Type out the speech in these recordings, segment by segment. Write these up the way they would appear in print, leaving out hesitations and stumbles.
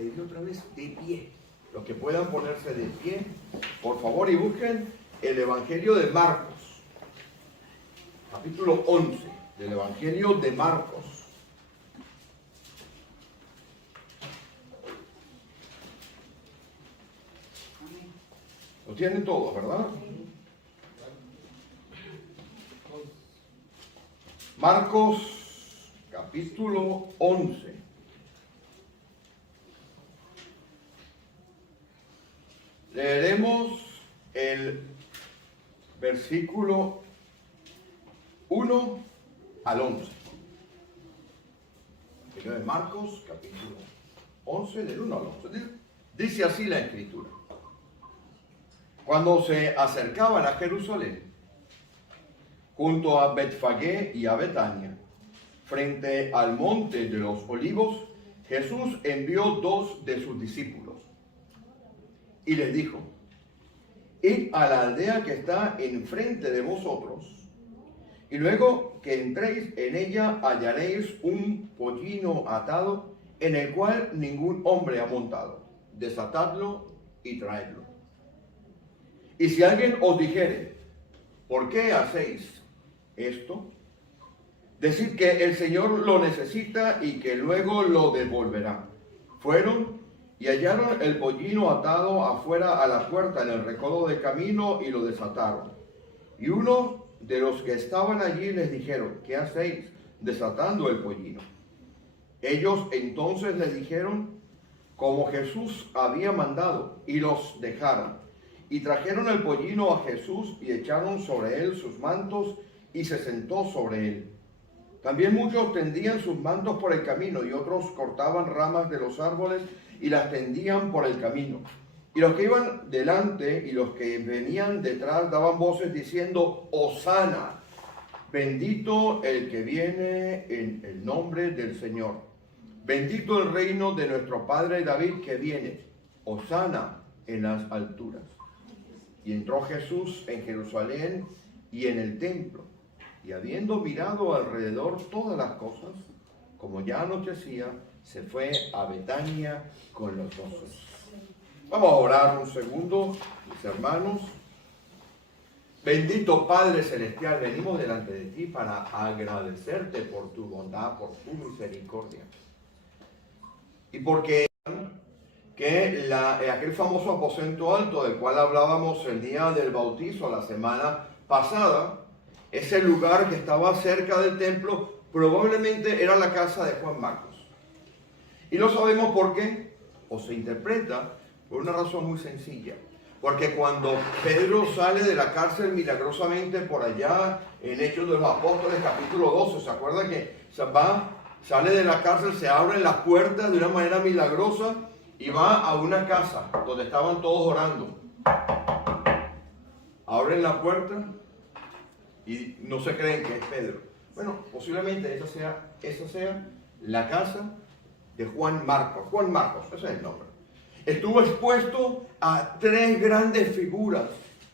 pedir otra vez de pie. Los que puedan ponerse de pie, por favor, y busquen el Evangelio de Marcos, capítulo 11 del Evangelio de Marcos. Lo tienen todos, ¿verdad? Marcos, capítulo 11. Leeremos el versículo 1 al 11. Evangelio de Marcos, capítulo 11, del 1 al 11. Dice así la Escritura. Cuando se acercaban a Jerusalén, junto a Betfagé y a Betania, frente al monte de los olivos, Jesús envió 2 de sus discípulos y les dijo: id a la aldea que está enfrente de vosotros, y luego que entréis en ella hallaréis un pollino atado en el cual ningún hombre ha montado. Desatadlo y traedlo. Y si alguien os dijere: ¿por qué hacéis esto? Decid que el Señor lo necesita y que luego lo devolverá. Fueron y hallaron el pollino atado afuera a la puerta en el recodo del camino y lo desataron. Y uno de los que estaban allí les dijeron: ¿qué hacéis desatando el pollino? Ellos entonces les dijeron como Jesús había mandado, y los dejaron. Y trajeron el pollino a Jesús y echaron sobre él sus mantos y se sentó sobre él. También muchos tendían sus mantos por el camino y otros cortaban ramas de los árboles y las tendían por el camino. Y los que iban delante y los que venían detrás daban voces diciendo: Hosana, bendito el que viene en el nombre del Señor. Bendito el reino de nuestro padre David que viene. Hosana en las alturas. Y entró Jesús en Jerusalén y en el templo, y habiendo mirado alrededor todas las cosas, como ya anochecía, se fue a Betania con los 12. Vamos a orar un segundo, mis hermanos. Bendito Padre Celestial, venimos delante de ti para agradecerte por tu bondad, por tu misericordia. Y porque aquel famoso aposento alto del cual hablábamos el día del bautizo la semana pasada, ese lugar que estaba cerca del templo, probablemente era la casa de Juan Marcos. Y no sabemos por qué, o se interpreta por una razón muy sencilla. Porque cuando Pedro sale de la cárcel milagrosamente por allá, en Hechos de los Apóstoles, capítulo 12, ¿se acuerdan que sale de la cárcel, se abren las puertas de una manera milagrosa y va a una casa donde estaban todos orando? Abren la puerta y no se creen que es Pedro. Bueno, posiblemente esa sea la casa de Juan Marcos. Juan Marcos, ese es el nombre. Estuvo expuesto a 3 grandes figuras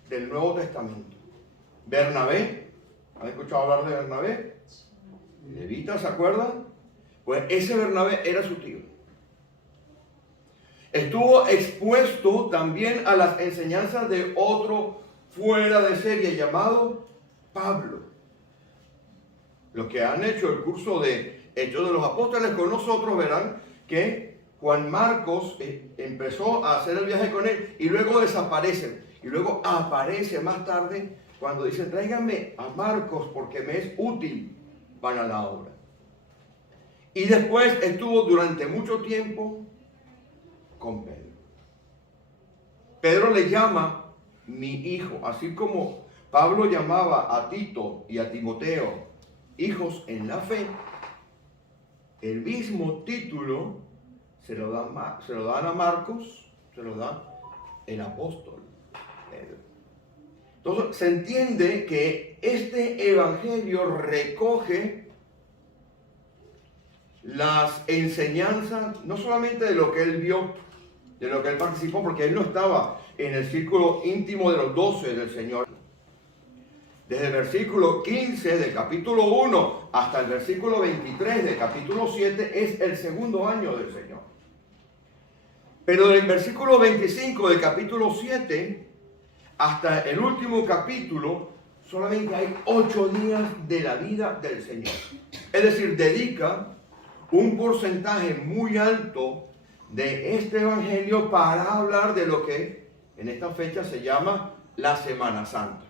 del Nuevo Testamento. Bernabé, ¿han escuchado hablar de Bernabé? Levita, ¿se acuerdan? Pues ese Bernabé era su tío. Estuvo expuesto también a las enseñanzas de otro fuera de serie llamado Pablo. Los que han hecho el curso de Hechos de los Apóstoles con nosotros verán que Juan Marcos empezó a hacer el viaje con él y luego desaparecen. Y luego aparece más tarde cuando dicen: tráiganme a Marcos porque me es útil para la obra. Y después estuvo durante mucho tiempo con Pedro. Pedro le llama mi hijo, así como Pablo llamaba a Tito y a Timoteo hijos en la fe. El mismo título se lo dan a Marcos, se lo da el apóstol Pedro. Entonces se entiende que este evangelio recoge las enseñanzas, no solamente de lo que él vio, de lo que él participó, porque él no estaba en el círculo íntimo de los 12 del Señor. Desde el versículo 15 del capítulo 1 hasta el versículo 23 del capítulo 7 es el segundo año del Señor. Pero del versículo 25 del capítulo 7 hasta el último capítulo, solamente hay 8 días de la vida del Señor. Es decir, dedica un porcentaje muy alto de este evangelio para hablar de lo que en esta fecha se llama la Semana Santa.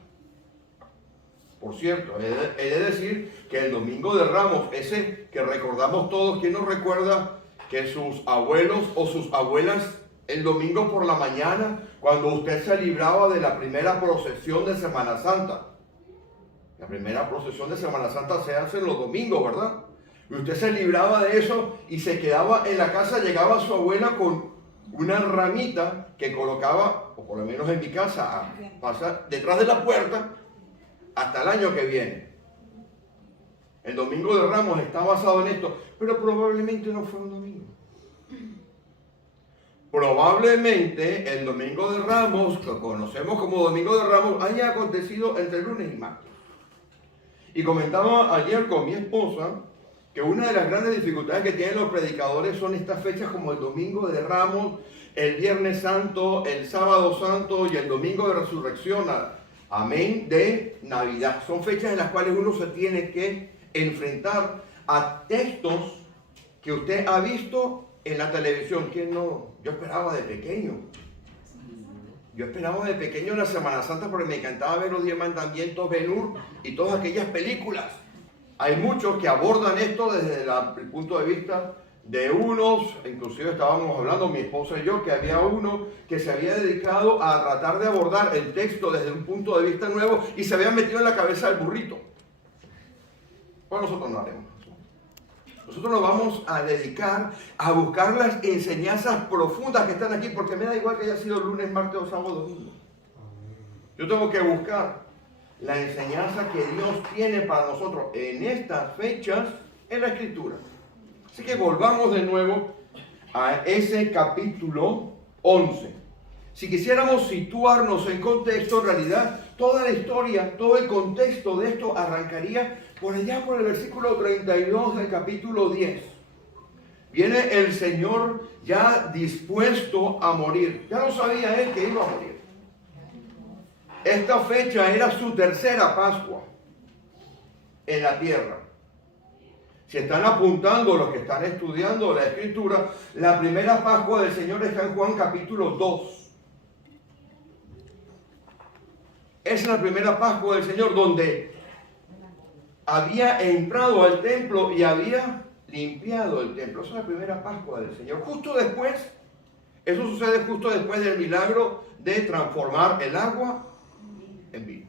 Por cierto, he de decir que el Domingo de Ramos, ese que recordamos todos, ¿quién nos recuerda que sus abuelos o sus abuelas el domingo por la mañana, cuando usted se libraba de la primera procesión de Semana Santa? La primera procesión de Semana Santa se hace los domingos, ¿verdad? Y usted se libraba de eso y se quedaba en la casa, llegaba su abuela con una ramita que colocaba, o por lo menos en mi casa, pasa detrás de la puerta hasta el año que viene. El Domingo de Ramos está basado en esto, pero probablemente no fue un domingo. Probablemente el Domingo de Ramos, que conocemos como Domingo de Ramos, haya acontecido entre lunes y martes. Y comentaba ayer con mi esposa que una de las grandes dificultades que tienen los predicadores son estas fechas como el Domingo de Ramos, el Viernes Santo, el Sábado Santo y el Domingo de Resurrección, amén, de Navidad. Son fechas en las cuales uno se tiene que enfrentar a textos que usted ha visto en la televisión. ¿Quién no? Yo esperaba de pequeño. Yo esperaba de pequeño en la Semana Santa porque me encantaba ver los 10 mandamientos, Ben-Hur y todas aquellas películas. Hay muchos que abordan esto desde el punto de vista de unos, inclusive estábamos hablando mi esposa y yo, que había uno que se había dedicado a tratar de abordar el texto desde un punto de vista nuevo y se había metido en la cabeza del burrito. Pues nosotros no haremos eso. Nosotros nos vamos a dedicar a buscar las enseñanzas profundas que están aquí, porque me da igual que haya sido lunes, martes o sábado o domingo. Yo tengo que buscar la enseñanza que Dios tiene para nosotros en estas fechas en la Escritura. Así que volvamos de nuevo a ese capítulo 11. Si quisiéramos situarnos en contexto, en realidad toda la historia, todo el contexto de esto arrancaría por allá por el versículo 32 del capítulo 10. Viene el Señor ya dispuesto a morir. Ya lo sabía él que iba a morir. Esta fecha era su tercera Pascua en la tierra. Si están apuntando los que están estudiando la Escritura, la primera Pascua del Señor está en Juan capítulo 2. Es la primera Pascua del Señor donde había entrado al templo y había limpiado el templo. Esa es la primera Pascua del Señor. Justo después, eso sucede justo después del milagro de transformar el agua en vino.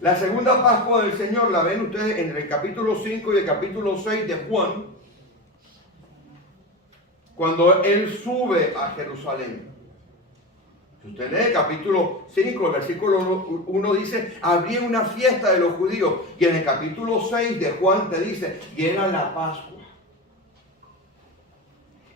La segunda Pascua del Señor la ven ustedes en el capítulo 5 y el capítulo 6 de Juan, cuando Él sube a Jerusalén. Si usted lee el capítulo 5, el versículo 1 dice, habría una fiesta de los judíos. Y en el capítulo 6 de Juan te dice, y era la Pascua.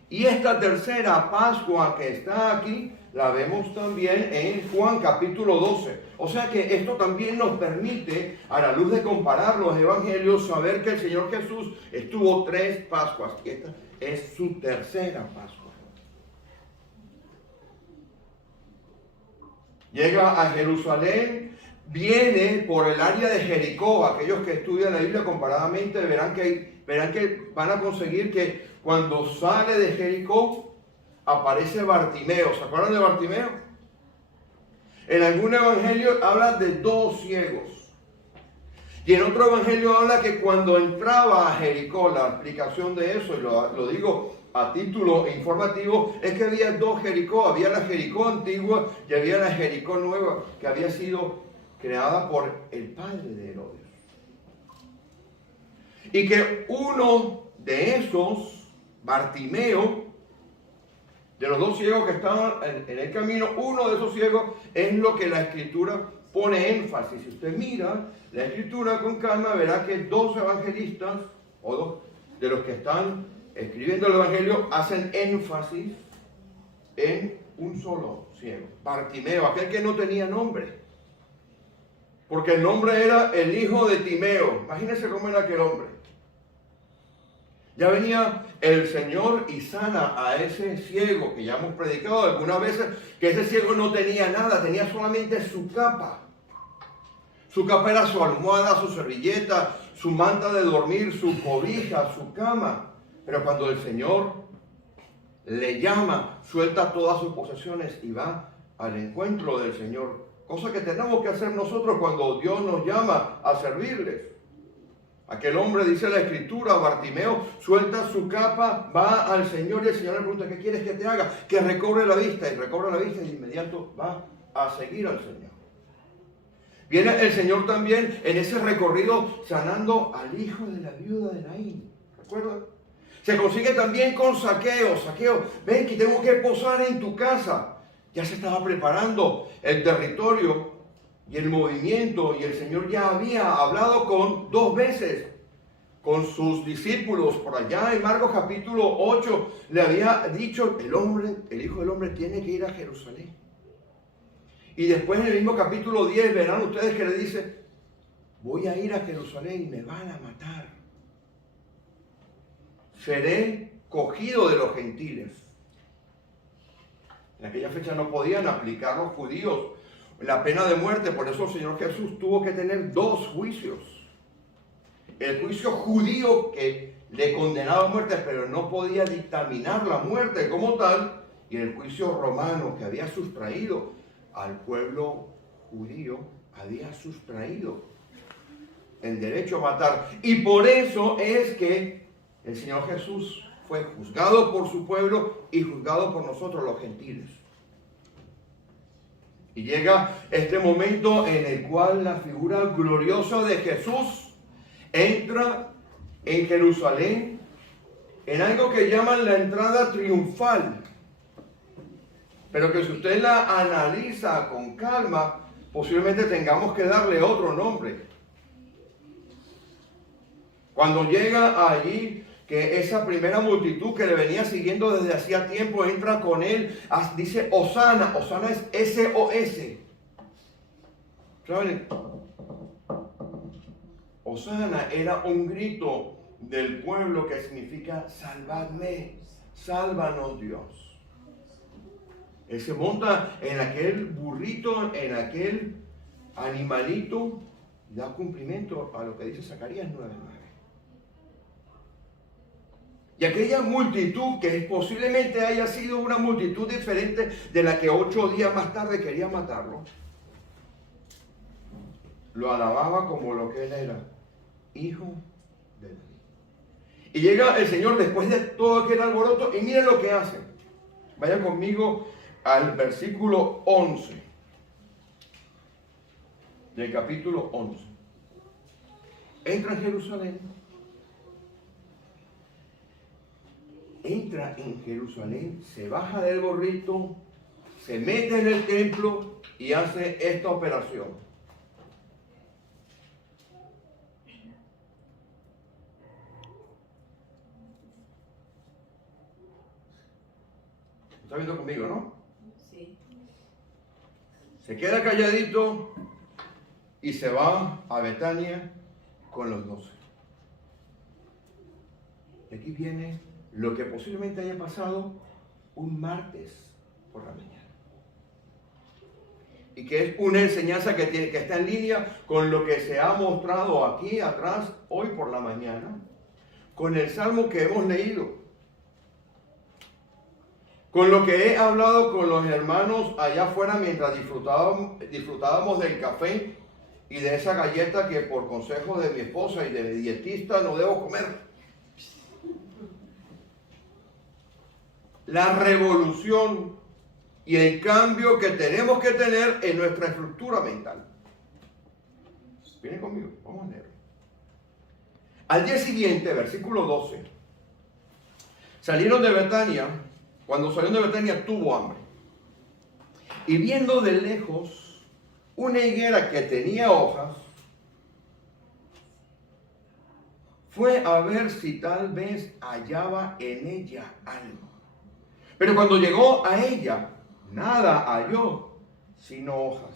Y esta tercera Pascua que está aquí, la vemos también en Juan capítulo 12. O sea que esto también nos permite, a la luz de comparar los evangelios, saber que el Señor Jesús estuvo 3 Pascuas. Y esta es su tercera Pascua. Llega a Jerusalén, viene por el área de Jericó. Aquellos que estudian la Biblia comparadamente verán que van a conseguir que cuando sale de Jericó aparece Bartimeo. ¿Se acuerdan de Bartimeo? En algún evangelio habla de 2 ciegos. Y en otro evangelio habla que cuando entraba a Jericó, la explicación de eso, y lo digo a título informativo, es que había 2 Jericó. Había la Jericó antigua y había la Jericó nueva, que había sido creada por el padre de Herodes. Y que uno de esos, Bartimeo, de los 2 ciegos que estaban en el camino, uno de esos ciegos es lo que la Escritura pone énfasis. Si usted mira la Escritura con calma, verá que 2 evangelistas, o 2 de los que están escribiendo el Evangelio, hacen énfasis en un solo ciego, Bartimeo, aquel que no tenía nombre. Porque el nombre era el hijo de Timeo. Imagínense cómo era aquel hombre. Ya venía el Señor y sana a ese ciego, que ya hemos predicado algunas veces, que ese ciego no tenía nada, tenía solamente su capa. Su capa era su almohada, su servilleta, su manta de dormir, su cobija, su cama. Pero cuando el Señor le llama, suelta todas sus posesiones y va al encuentro del Señor. Cosa que tenemos que hacer nosotros cuando Dios nos llama a servirles. Aquel hombre, dice la Escritura, Bartimeo, suelta su capa, va al Señor y el Señor le pregunta, ¿qué quieres que te haga? Que recobre la vista, y recobre la vista y de inmediato va a seguir al Señor. Viene el Señor también en ese recorrido sanando al hijo de la viuda de Naín. ¿Recuerdan? Se consigue también con Zaqueo. Zaqueo, ven que tengo que posar en tu casa. Ya se estaba preparando el territorio y el movimiento, y el Señor ya había hablado dos veces con sus discípulos por allá en Marcos capítulo 8. Le había dicho, el Hijo del Hombre tiene que ir a Jerusalén. Y después en el mismo capítulo 10 verán ustedes que le dice, voy a ir a Jerusalén y me van a matar. Seré cogido de los gentiles. En aquella fecha no podían aplicar los judíos la pena de muerte, por eso el Señor Jesús tuvo que tener dos juicios. El juicio judío que le condenaba a muerte, pero no podía dictaminar la muerte como tal, y el juicio romano que había sustraído al pueblo judío, había sustraído el derecho a matar. Y por eso es que el Señor Jesús fue juzgado por su pueblo y juzgado por nosotros los gentiles. Y llega este momento en el cual la figura gloriosa de Jesús entra en Jerusalén en algo que llaman la entrada triunfal. Pero que si usted la analiza con calma, posiblemente tengamos que darle otro nombre. Cuando llega allí, que esa primera multitud que le venía siguiendo desde hacía tiempo entra con él, dice Hosana. Hosana es S-O-S. ¿Saben? Hosana era un grito del pueblo que significa salvadme, sálvanos Dios. Él se monta en aquel burrito, en aquel animalito, y da cumplimiento a lo que dice Zacarías 9:9. Y aquella multitud, que posiblemente haya sido una multitud diferente de la que 8 días más tarde quería matarlo, lo alababa como lo que él era, hijo de David. Y llega el Señor después de todo aquel alboroto y miren lo que hace. Vayan conmigo al versículo 11 del capítulo 11. Entra en Jerusalén. Entra en Jerusalén, se baja del burrito, se mete en el templo y hace esta operación. ¿Está viendo conmigo, no? Sí. Se queda calladito y se va a Betania con los 12. Y aquí viene lo que posiblemente haya pasado un martes por la mañana. Y que es una enseñanza que está en línea con lo que se ha mostrado aquí atrás hoy por la mañana, con el salmo que hemos leído, con lo que he hablado con los hermanos allá afuera mientras disfrutábamos del café y de esa galleta que por consejo de mi esposa y de mi dietista no debo comer. La revolución y el cambio que tenemos que tener en nuestra estructura mental. Vienen conmigo, vamos a leer. Al día siguiente, versículo 12, salieron de Betania. Cuando salieron de Betania tuvo hambre. Y viendo de lejos una higuera que tenía hojas, fue a ver si tal vez hallaba en ella algo. Pero cuando llegó a ella, nada halló, sino hojas,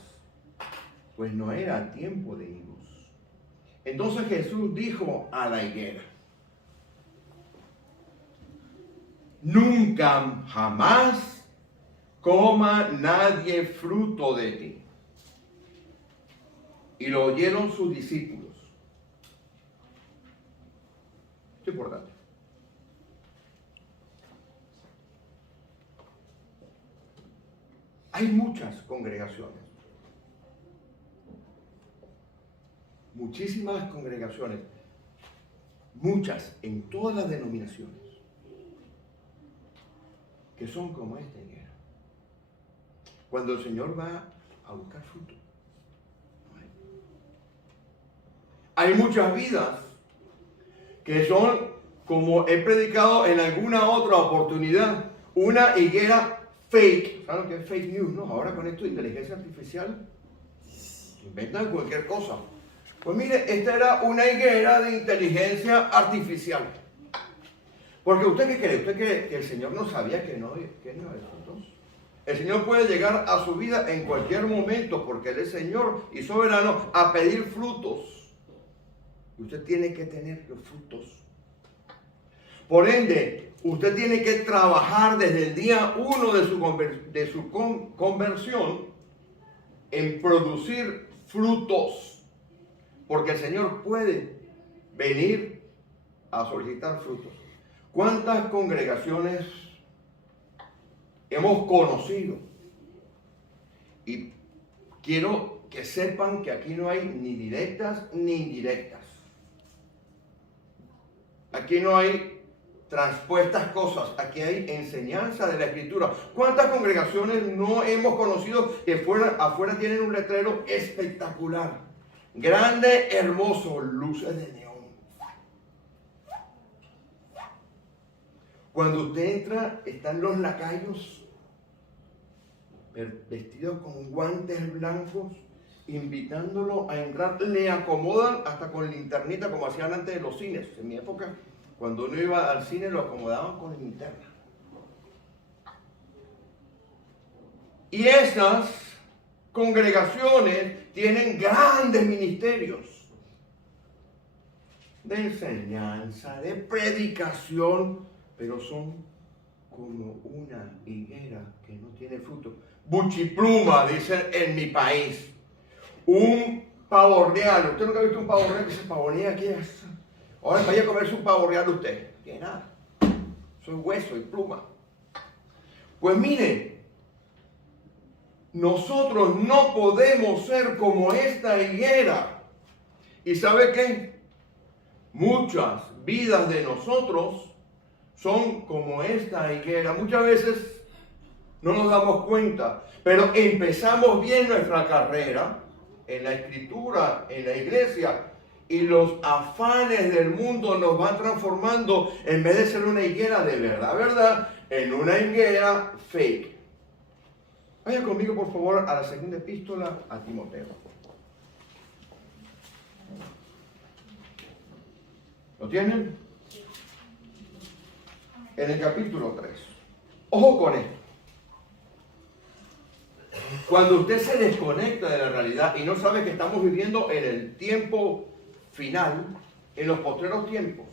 pues no era tiempo de higos. Entonces Jesús dijo a la higuera: nunca jamás coma nadie fruto de ti. Y lo oyeron sus discípulos. Esto es importante. Hay muchas congregaciones. Muchísimas congregaciones. Muchas en todas las denominaciones. Que son como esta higuera. Cuando el Señor va a buscar fruto. Hay muchas vidas que son, como he predicado en alguna otra oportunidad, una higuera fake. ¿Saben lo que es fake news? ¿No? Ahora con esto de inteligencia artificial, inventan cualquier cosa. Pues mire, esta era una higuera de inteligencia artificial. Porque ¿usted qué cree? ¿Usted cree que el Señor no sabía que no había frutos? El Señor puede llegar a su vida en cualquier momento, porque Él es Señor y soberano, a pedir frutos. Y usted tiene que tener los frutos. Por ende, usted tiene que trabajar desde el día 1 de su conversión en producir frutos. Porque el Señor puede venir a solicitar frutos. ¿Cuántas congregaciones hemos conocido? Y quiero que sepan que aquí no hay ni directas ni indirectas. Aquí no hay transpuestas cosas, aquí hay enseñanza de la Escritura. ¿Cuántas congregaciones no hemos conocido que afuera tienen un letrero espectacular? Grande, hermoso, luces de neón. Cuando usted entra, están los lacayos vestidos con guantes blancos, invitándolo a entrar. Le acomodan hasta con linternita, como hacían antes de los cines. En mi época, cuando uno iba al cine, lo acomodaban con linterna. Y esas congregaciones tienen grandes ministerios de enseñanza, de predicación, pero son como una higuera que no tiene fruto. Buchipluma, dicen en mi país. Un pavo real. ¿Usted nunca ha visto un pavo real que se pavonea aquí? Ahora vaya a comerse un pavo real usted. No tiene nada. Soy hueso y pluma. Pues mire, nosotros no podemos ser como esta higuera. ¿Y sabe qué? Muchas vidas de nosotros son como esta higuera. Muchas veces no nos damos cuenta, pero empezamos bien nuestra carrera en la Escritura, en la iglesia, y los afanes del mundo nos van transformando, en vez de ser una higuera de verdad, en una higuera fake. Vaya conmigo, por favor, a la segunda epístola a Timoteo. ¿Lo tienen? En el capítulo 3. Ojo con esto. Cuando usted se desconecta de la realidad y no sabe que estamos viviendo en el tiempo final, en los postreros tiempos,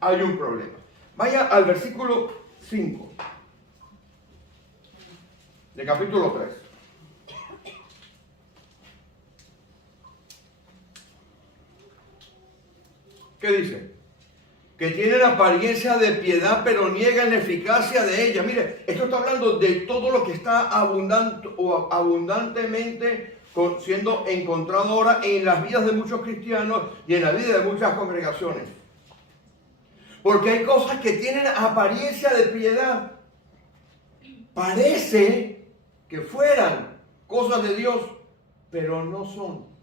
hay un problema. Vaya al versículo 5 del capítulo 3. ¿Qué dice? Que tienen apariencia de piedad, pero niegan la eficacia de ella. Mire, esto está hablando de todo lo que está abundantemente siendo encontrado ahora en las vidas de muchos cristianos y en la vida de muchas congregaciones. Porque hay cosas que tienen apariencia de piedad. Parece que fueran cosas de Dios, pero no son.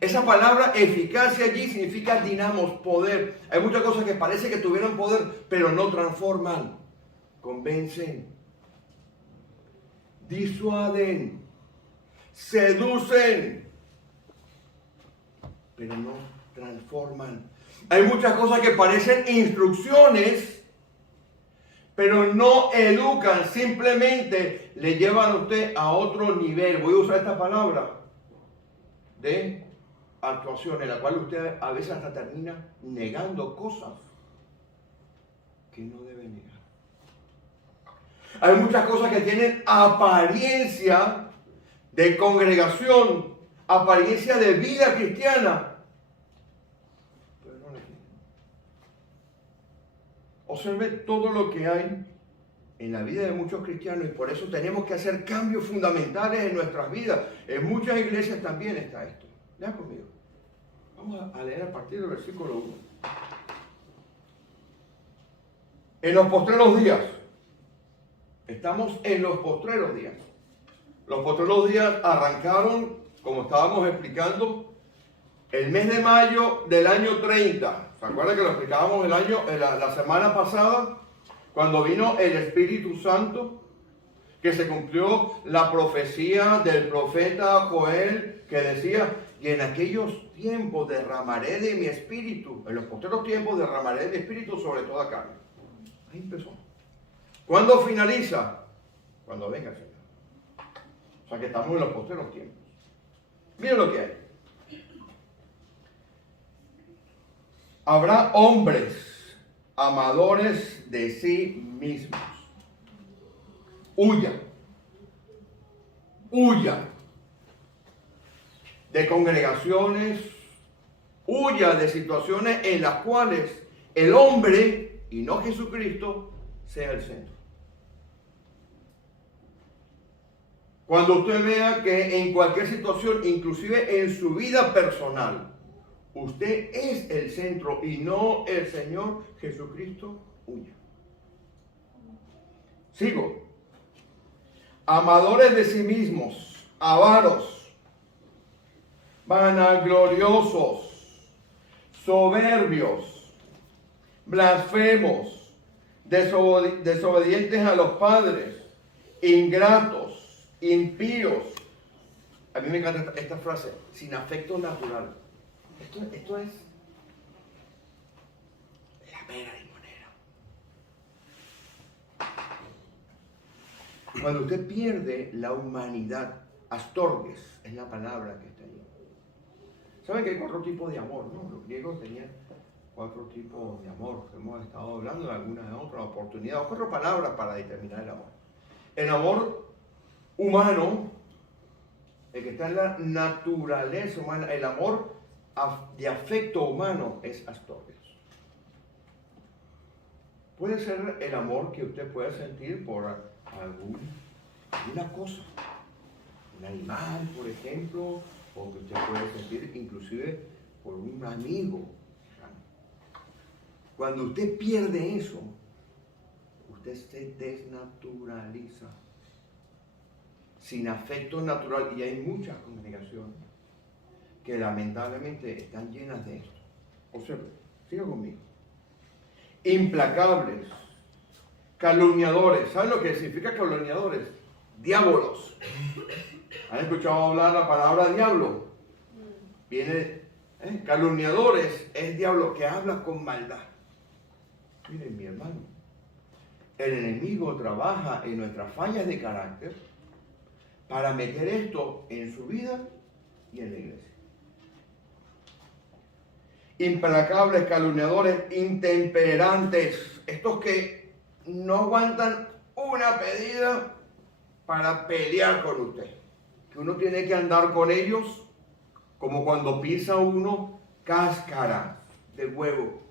Esa palabra eficacia allí significa dinamos, poder. Hay muchas cosas que parece que tuvieran poder, pero no transforman, convencen, disuaden, seducen, pero no transforman. Hay muchas cosas que parecen instrucciones, pero no educan, simplemente le llevan a usted a otro nivel. Voy a usar esta palabra de actuación en la cual usted a veces hasta termina negando cosas que no debe negar. Hay muchas cosas que tienen apariencia de congregación, apariencia de vida cristiana, pero no le tienen. Observe todo lo que hay en la vida de muchos cristianos y por eso tenemos que hacer cambios fundamentales en nuestras vidas. En muchas iglesias también está esto. Lea conmigo. Vamos a leer a partir del versículo 1. En los postreros días. Estamos en los postreros días. Los postreros días arrancaron, como estábamos explicando, el mes de mayo del año 30. ¿Se acuerdan que lo explicábamos la semana pasada? Cuando vino el Espíritu Santo, que se cumplió la profecía del profeta Joel, que decía, y en aquellos tiempos derramaré de mi espíritu, en los posteriores tiempos derramaré de mi espíritu sobre toda carne. Ahí empezó. ¿Cuándo finaliza? Cuando venga el Señor. O sea que estamos en los posteriores tiempos. Miren lo que hay. Habrá hombres amadores de sí mismos. Huyan de congregaciones, huya de situaciones en las cuales el hombre y no Jesucristo sea el centro. Cuando usted vea que en cualquier situación, inclusive en su vida personal, usted es el centro y no el Señor Jesucristo, huya. Sigo. Amadores de sí mismos, avaros, vanagloriosos, soberbios, blasfemos, desobedientes a los padres, ingratos, impíos. A mí me encanta esta frase, sin afecto natural. Esto es la mera limonera. Cuando usted pierde la humanidad, astorges es la palabra que está ahí. ¿Saben que hay 4 tipos de amor, no? Los griegos tenían 4 tipos de amor. Hemos estado hablando de alguna otra oportunidad, 4 palabras para determinar el amor. El amor humano, el que está en la naturaleza humana, el amor de afecto humano es astorges. Puede ser el amor que usted pueda sentir por alguna cosa, un animal, por ejemplo, o que usted puede sentir inclusive por un amigo. Cuando usted pierde eso, usted se desnaturaliza, sin afecto natural, y hay muchas congregaciones que lamentablemente están llenas de esto. Observe, siga conmigo. Implacables, calumniadores. ¿Saben lo que significa calumniadores? Diábolos. ¿Han escuchado hablar la palabra diablo? Viene, calumniadores es diablo que habla con maldad. Miren, mi hermano, el enemigo trabaja en nuestras fallas de carácter para meter esto en su vida y en la iglesia. Implacables, calumniadores, intemperantes, estos que no aguantan una pedida para pelear con usted, que uno tiene que andar con ellos como cuando pisa uno cáscara de huevo.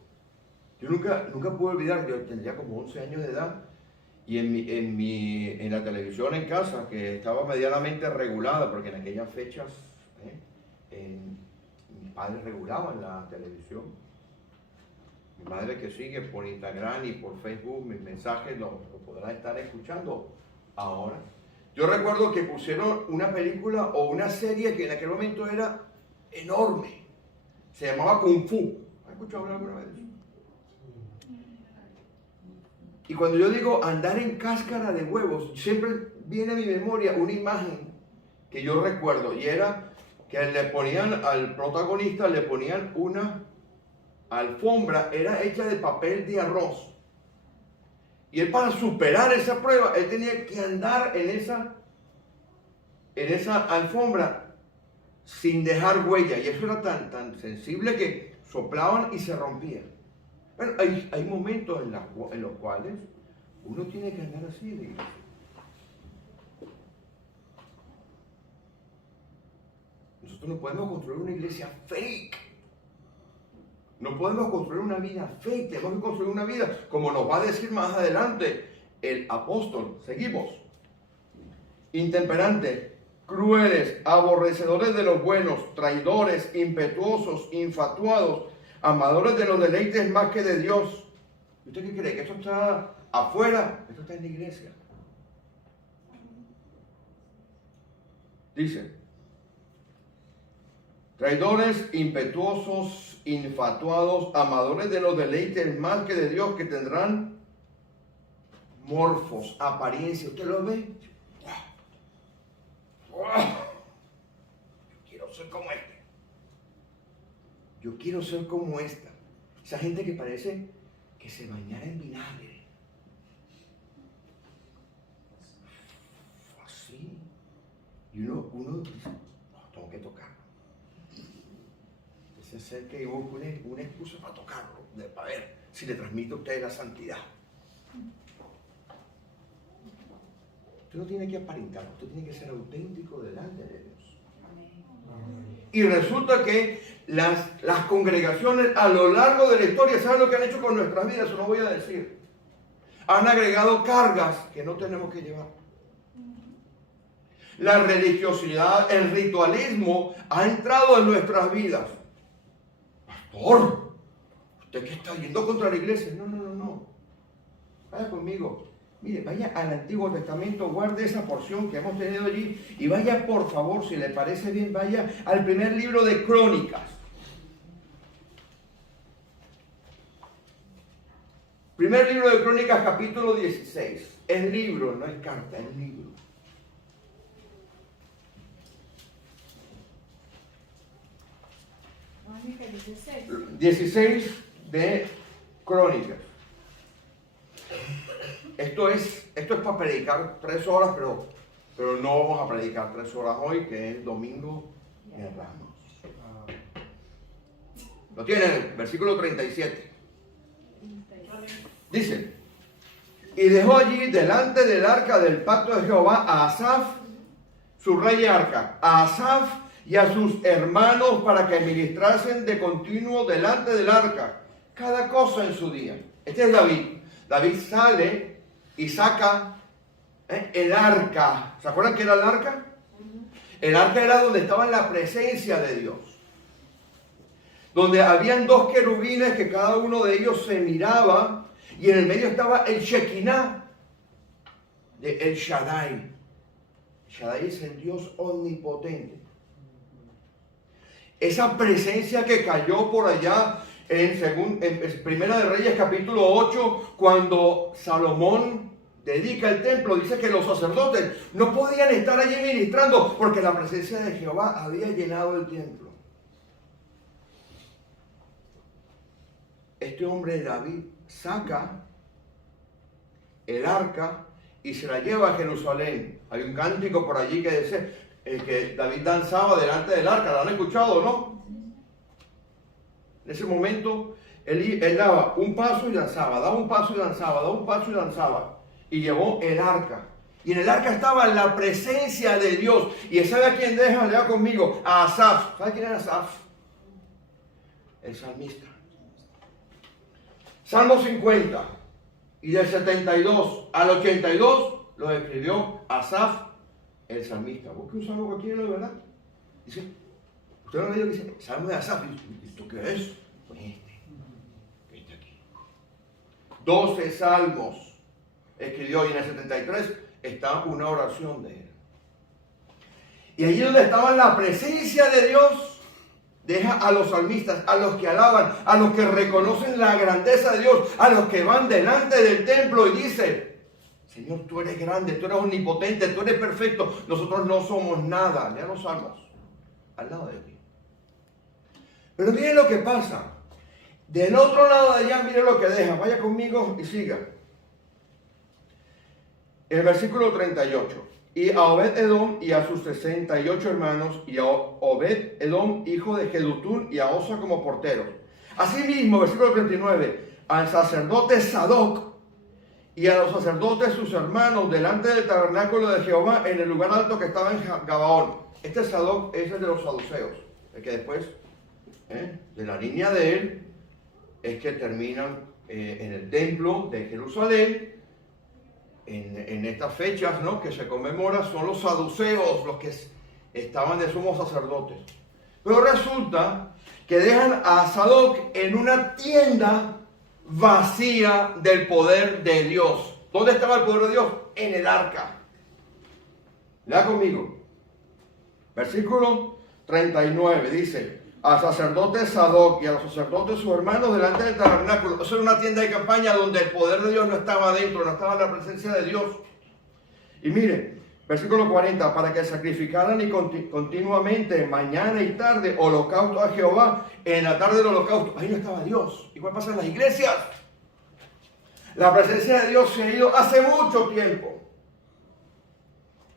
Yo nunca pude olvidar, yo tendría como 11 años de edad, y en la televisión en casa, que estaba medianamente regulada, porque en aquellas fechas mis padres regulaban la televisión. Mi madre, que sigue por Instagram y por Facebook mis mensajes, lo podrá estar escuchando ahora. Yo recuerdo que pusieron una película o una serie que en aquel momento era enorme. Se llamaba Kung Fu. ¿Has escuchado hablar alguna vez de eso? Y cuando yo digo andar en cáscara de huevos, siempre viene a mi memoria una imagen que yo recuerdo, y era que le ponían al protagonista, le ponían una alfombra, era hecha de papel de arroz. Y él, para superar esa prueba, él tenía que andar en esa alfombra sin dejar huella. Y eso era tan sensible que soplaban y se rompía. Bueno, hay momentos en los cuales uno tiene que andar así de iglesia. Nosotros no podemos construir una iglesia fake. No podemos construir una vida fake. Tenemos que construir una vida, como nos va a decir más adelante el apóstol. Seguimos. Intemperantes, crueles, aborrecedores de los buenos, traidores, impetuosos, infatuados, amadores de los deleites más que de Dios. ¿Usted qué cree? ¿Que esto está afuera? Esto está en la iglesia. Dice: traidores, impetuosos, infatuados, amadores de los deleites más que de Dios, que tendrán morfos, apariencia. ¿Usted lo ve? Yo quiero ser como este. Yo quiero ser como esta. Esa gente que parece que se bañara en vinagre. Así. Y uno dice, no, tengo que tocarlo. Se acerca y busca una excusa para tocarlo, para ver si le transmite a usted la santidad. Usted no tiene que aparentar, usted tiene que ser auténtico delante de Dios. Y resulta que las congregaciones a lo largo de la historia, ¿saben lo que han hecho con nuestras vidas? Eso no voy a decir. Han agregado cargas que no tenemos que llevar. La religiosidad, el ritualismo ha entrado en nuestras vidas. Pastor, ¿usted qué está yendo contra la iglesia? No. Vaya conmigo. Mire, vaya al Antiguo Testamento, guarde esa porción que hemos tenido allí y vaya, por favor, si le parece bien, vaya al primer libro de Crónicas. Primer libro de Crónicas, capítulo 16. Es libro, no es carta, es libro. Crónicas 16. 16 de Crónicas. Esto es para predicar 3 horas, pero no vamos a predicar 3 horas hoy, que es domingo de Ramos. Lo tienen, versículo 37. Dice: y dejó allí delante del arca del pacto de Jehová a Asaf, su rey y arca, a Asaf y a sus hermanos, para que ministrasen de continuo delante del arca, cada cosa en su día. Este es David. David sale y saca el arca. ¿Se acuerdan qué era el arca? El arca era donde estaba la presencia de Dios. Donde habían 2 querubines que cada uno de ellos se miraba, y en el medio estaba el Shekinah de El Shaddai. El Shaddai es el Dios omnipotente. Esa presencia que cayó por allá en Primera de Reyes capítulo 8, cuando Salomón dedica el templo, dice que los sacerdotes no podían estar allí ministrando porque la presencia de Jehová había llenado el templo. Este hombre David saca el arca y se la lleva a Jerusalén. Hay un cántico por allí que dice que David danzaba delante del arca. ¿Lo han escuchado, no? En ese momento él daba un paso y danzaba, daba un paso y danzaba, daba un paso y danzaba, y llevó el arca. Y en el arca estaba la presencia de Dios. ¿Y sabe a quién deja? Lea conmigo, a Asaf. ¿Sabe quién era Asaf? El salmista. Salmo 50, y del 72 al 82 lo escribió Asaf, el salmista. Busque un salmo cualquiera, ¿verdad? Dice, usted no me dijo que dice Salmo de Asaf. ¿Y esto qué es? Pues este aquí. 12 salmos escribió, y en el 73 está una oración de él. Y allí donde estaba la presencia de Dios, deja a los salmistas, a los que alaban, a los que reconocen la grandeza de Dios, a los que van delante del templo y dicen: Señor, tú eres grande, tú eres omnipotente, tú eres perfecto, nosotros no somos nada. Lea los salmos al lado de ti. Pero miren lo que pasa. Del otro lado de allá, miren lo que deja. Vaya conmigo y siga. El versículo 38. Y a Obed-Edom y a sus 68 hermanos, y a Obed-Edom, hijo de Jedutún, y a Osa como porteros. Asimismo, versículo 39, al sacerdote Sadoc y a los sacerdotes sus hermanos delante del tabernáculo de Jehová en el lugar alto que estaba en Gabaón. Este Sadoc es el de los saduceos, el que después, de la línea de él, es que terminan en el templo de Jerusalén. En estas fechas, ¿no?, que se conmemora, son los saduceos los que estaban de sumos sacerdotes. Pero resulta que dejan a Sadoc en una tienda vacía del poder de Dios. ¿Dónde estaba el poder de Dios? En el arca. Lea conmigo. Versículo 39 dice: al sacerdote Sadoc y a los sacerdotes sus hermanos delante del tabernáculo. Eso era una tienda de campaña donde el poder de Dios no estaba dentro, no estaba en la presencia de Dios. Y mire, versículo 40, para que sacrificaran y continuamente, mañana y tarde, holocausto a Jehová, en la tarde del holocausto. Ahí no estaba Dios. Igual pasa en las iglesias. La presencia de Dios se ha ido hace mucho tiempo.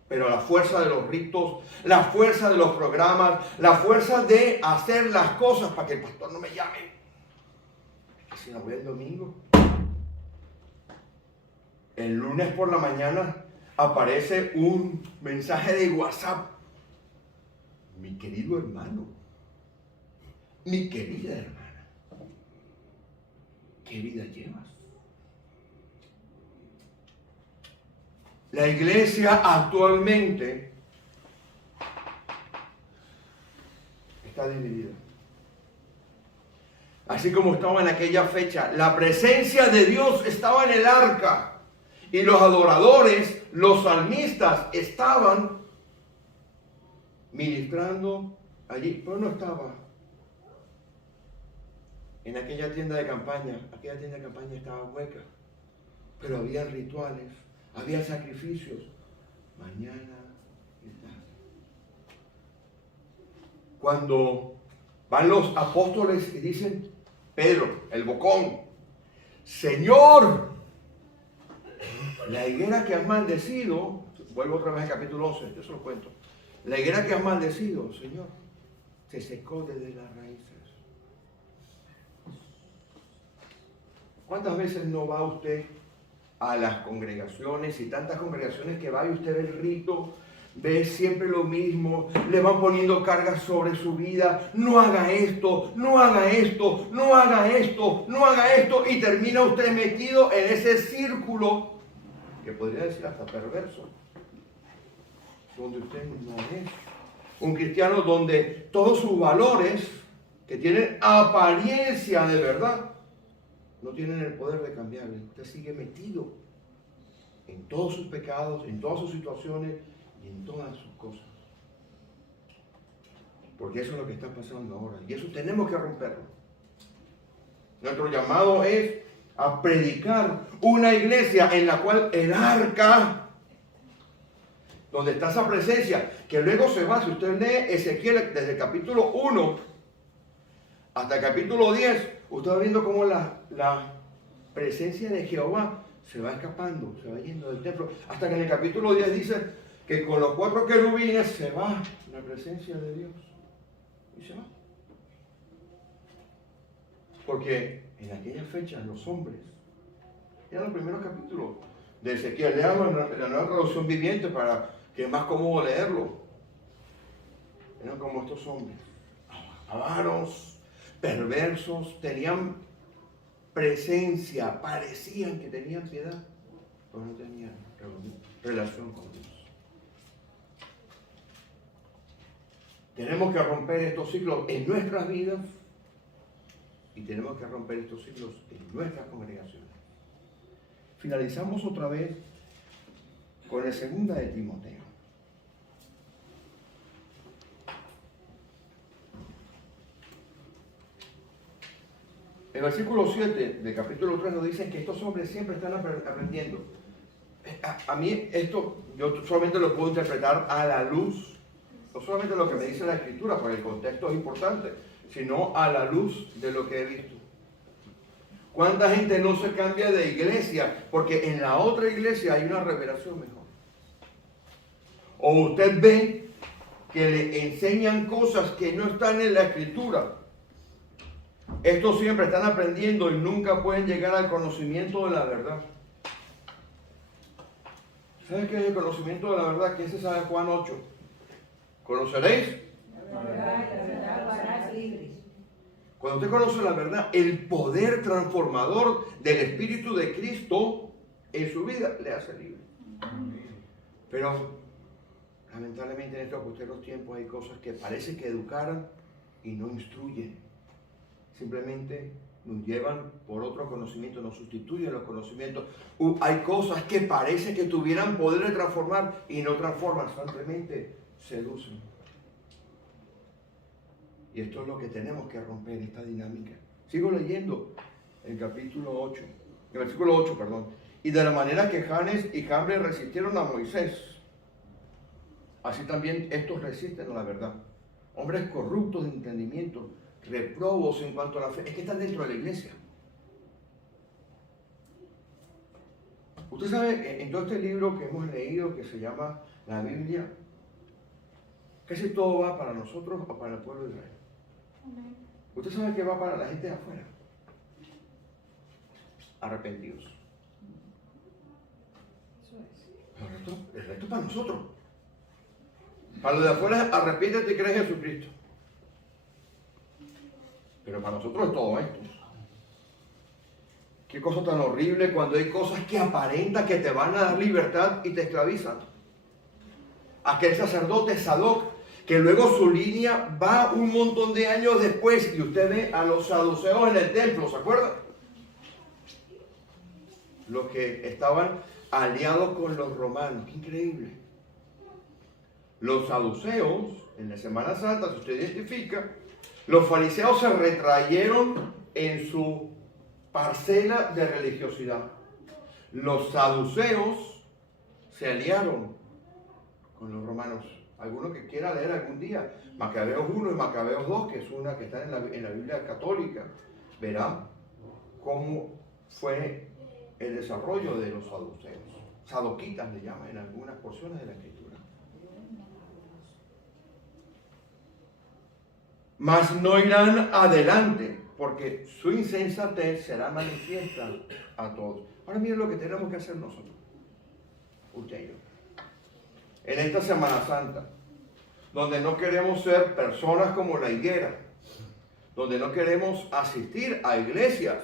Pero la fuerza de los ritos, la fuerza de los programas, la fuerza de hacer las cosas para que el pastor no me llame. Es que si no voy el domingo. El lunes por la mañana aparece un mensaje de WhatsApp. Mi querido hermano, mi querida hermana, ¿qué vida llevas? La iglesia actualmente está dividida. Así como estaba en aquella fecha, la presencia de Dios estaba en el arca y los adoradores, los salmistas, estaban ministrando allí, pero no estaba en aquella tienda de campaña. Aquella tienda de campaña estaba hueca, pero había rituales. Había sacrificios mañana y tarde. Cuando van los apóstoles y dicen, Pedro, el bocón, Señor, la higuera que has maldecido, vuelvo otra vez al capítulo 11, yo se lo cuento. La higuera que has maldecido, Señor, se secó desde las raíces. ¿Cuántas veces no va usted a las congregaciones y tantas congregaciones que va y usted ve el rito, ve siempre lo mismo, le van poniendo cargas sobre su vida, no haga esto, no haga esto, no haga esto, no haga esto, y termina usted metido en ese círculo, que podría decir hasta perverso, donde usted no es un cristiano, donde todos sus valores, que tienen apariencia de verdad, no tienen el poder de cambiarle. Usted sigue metido en todos sus pecados, en todas sus situaciones y en todas sus cosas. Porque eso es lo que está pasando ahora. Y eso tenemos que romperlo. Nuestro llamado es a predicar una iglesia en la cual el arca, donde está esa presencia, que luego se va, si usted lee Ezequiel desde el capítulo 1 hasta el capítulo 10, usted va viendo cómo la presencia de Jehová se va escapando, se va yendo del templo, hasta que en el capítulo 10 dice que con los 4 querubines se va la presencia de Dios. Y se va. Porque en aquellas fechas los hombres, eran los primeros capítulos de Ezequiel, leamos la nueva traducción viviente para que es más cómodo leerlo. Eran como estos hombres, avaros, perversos, tenían presencia, parecían que tenían piedad, pero no tenían relación con Dios. Tenemos que romper estos ciclos en nuestras vidas y tenemos que romper estos ciclos en nuestras congregaciones. Finalizamos otra vez con el 2 de Timoteo. El versículo 7 del capítulo 3 nos dice que estos hombres siempre están aprendiendo. A mí esto, yo solamente lo puedo interpretar a la luz, no solamente lo que me dice la Escritura, porque el contexto es importante, sino a la luz de lo que he visto. ¿Cuánta gente no se cambia de iglesia porque en la otra iglesia hay una revelación mejor? O usted ve que le enseñan cosas que no están en la Escritura. Estos siempre están aprendiendo y nunca pueden llegar al conocimiento de la verdad. ¿Sabes qué es el conocimiento de la verdad? ¿Quién se sabe Juan 8? ¿Conoceréis? La verdad harás libres. Cuando usted conoce la verdad, el poder transformador del Espíritu de Cristo en su vida le hace libre. Pero lamentablemente en estos posteros tiempos hay cosas que parece que educaran y no instruyen. Simplemente nos llevan por otro conocimiento, nos sustituyen los conocimientos. Hay cosas que parece que tuvieran poder de transformar y no transforman, simplemente seducen. Y esto es lo que tenemos que romper, esta dinámica. Sigo leyendo el capítulo 8, el versículo 8, perdón. Y de la manera que Janes y Jambres resistieron a Moisés, así también estos resisten a la verdad. Hombres corruptos de entendimiento, reprobos en cuanto a la fe, es que están dentro de la iglesia. Usted sabe, en todo este libro que hemos leído, que se llama la Biblia, casi todo va para nosotros o para el pueblo de Israel. Usted sabe que va para la gente de afuera. Arrepentidos. El resto es para nosotros. Para los de afuera, arrepiéntete y cree en Jesucristo. Pero para nosotros es todo esto. Qué cosa tan horrible cuando hay cosas que aparentan que te van a dar libertad y te esclavizan. Aquel sacerdote Sadoc, que luego su línea va un montón de años después y usted ve a los saduceos en el templo, ¿se acuerdan? Los que estaban aliados con los romanos, qué increíble. Los saduceos, en la Semana Santa, si usted identifica, los fariseos se retrayeron en su parcela de religiosidad. Los saduceos se aliaron con los romanos. Alguno que quiera leer algún día Macabeos 1 y Macabeos 2, que es una que está en la Biblia católica, verá cómo fue el desarrollo de los saduceos. Sadoquitas le llaman en algunas porciones de la Escritura. Mas no irán adelante, porque su insensatez será manifiesta a todos. Ahora miren lo que tenemos que hacer nosotros, usted y yo. En esta Semana Santa, donde no queremos ser personas como la higuera, donde no queremos asistir a iglesias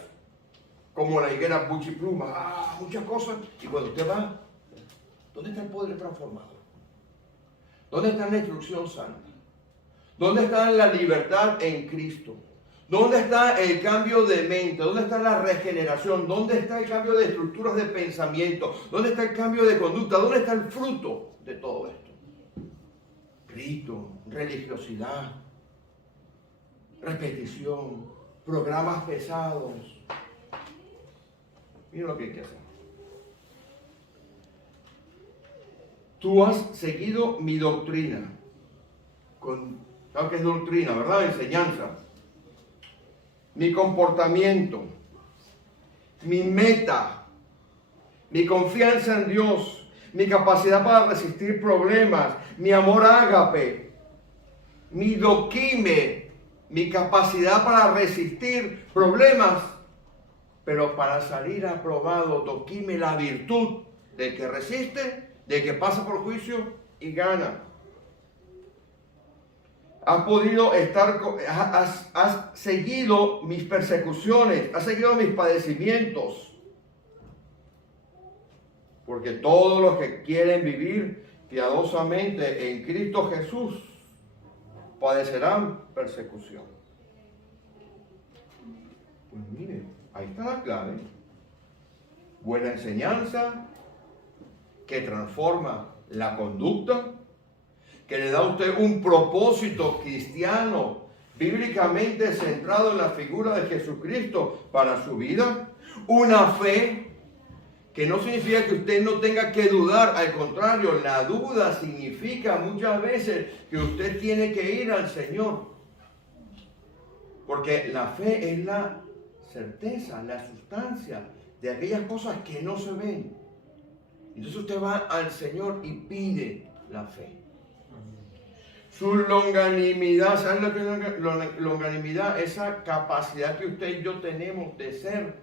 como la higuera buchipluma, muchas cosas, y cuando usted va, ¿dónde está el poder transformador? ¿Dónde está la instrucción santa? ¿Dónde está la libertad en Cristo? ¿Dónde está el cambio de mente? ¿Dónde está la regeneración? ¿Dónde está el cambio de estructuras de pensamiento? ¿Dónde está el cambio de conducta? ¿Dónde está el fruto de todo esto? Rito, religiosidad, repetición, programas pesados. Mira lo que hay que hacer. Tú has seguido mi doctrina. ¿Sabes qué es doctrina, verdad? Enseñanza. Mi comportamiento, mi meta, mi confianza en Dios, mi capacidad para resistir problemas, mi amor ágape, mi doquime, mi capacidad para resistir problemas, pero para salir aprobado, doquime, la virtud del que resiste, del que pasa por juicio y gana. Has podido estar, has seguido mis persecuciones, has seguido mis padecimientos. Porque todos los que quieren vivir piadosamente en Cristo Jesús padecerán persecución. Pues mire, ahí está la clave. Buena enseñanza que transforma la conducta, que le da a usted un propósito cristiano, bíblicamente centrado en la figura de Jesucristo para su vida. Una fe que no significa que usted no tenga que dudar, al contrario, la duda significa muchas veces que usted tiene que ir al Señor. Porque la fe es la certeza, la sustancia de aquellas cosas que no se ven. Entonces usted va al Señor y pide la fe. Su longanimidad, ¿saben lo que es longanimidad? Esa capacidad que usted y yo tenemos de ser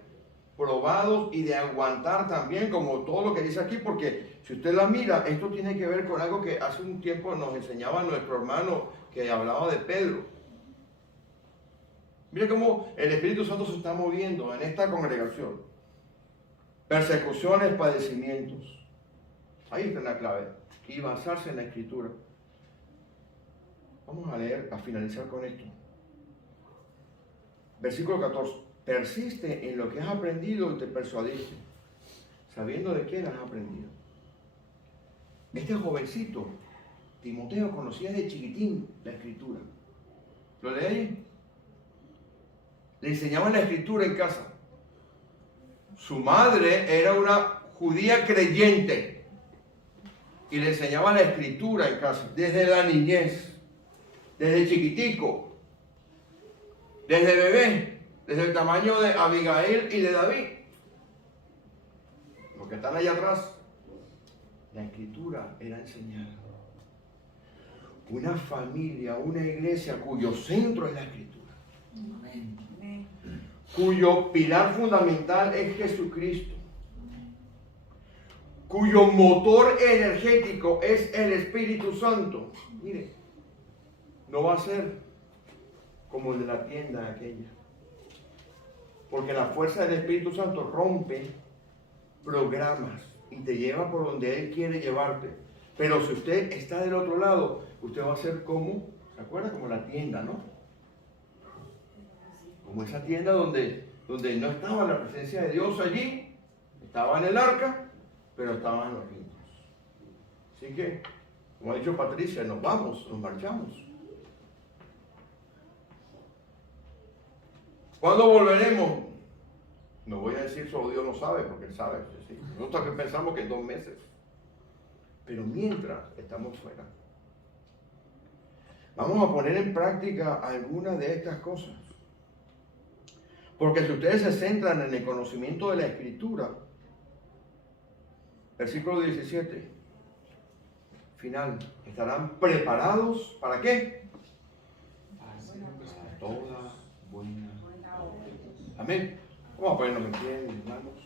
probados y de aguantar también, como todo lo que dice aquí, porque si usted la mira, esto tiene que ver con algo que hace un tiempo nos enseñaba nuestro hermano que hablaba de Pedro. Mire cómo el Espíritu Santo se está moviendo en esta congregación. Persecuciones, padecimientos. Ahí está la clave. Y basarse en la Escritura. Vamos a leer, a finalizar con esto. Versículo 14. Persiste en lo que has aprendido y te persuadiste, sabiendo de quién has aprendido. Este jovencito, Timoteo, conocía de chiquitín la Escritura. ¿Lo lee? Le enseñaban la Escritura en casa. Su madre era una judía creyente y le enseñaba la Escritura en casa, desde la niñez. Desde chiquitico, desde bebé, desde el tamaño de Abigail y de David. Los que están allá atrás, la Escritura era enseñada. Una familia, una iglesia cuyo centro es la Escritura. Amén. Cuyo pilar fundamental es Jesucristo. Cuyo motor energético es el Espíritu Santo. Mire. No va a ser como el de la tienda aquella. Porque la fuerza del Espíritu Santo rompe programas y te lleva por donde Él quiere llevarte. Pero si usted está del otro lado, usted va a ser como, ¿se acuerda? Como la tienda, ¿no? Como esa tienda donde no estaba la presencia de Dios allí, estaba en el arca, pero estaban los ritos. Así que, como ha dicho Patricia, nos vamos, nos marchamos. ¿Cuándo volveremos? No voy a decir solo Dios lo sabe, porque Él sabe. ¿Sí? Nosotros también pensamos que en 2 meses. Pero mientras estamos fuera, vamos a poner en práctica algunas de estas cosas. Porque si ustedes se centran en el conocimiento de la Escritura, versículo 17, final, estarán preparados, ¿para qué? Para toda buena obra. Amén. Vamos a ponernos en pie, hermanos.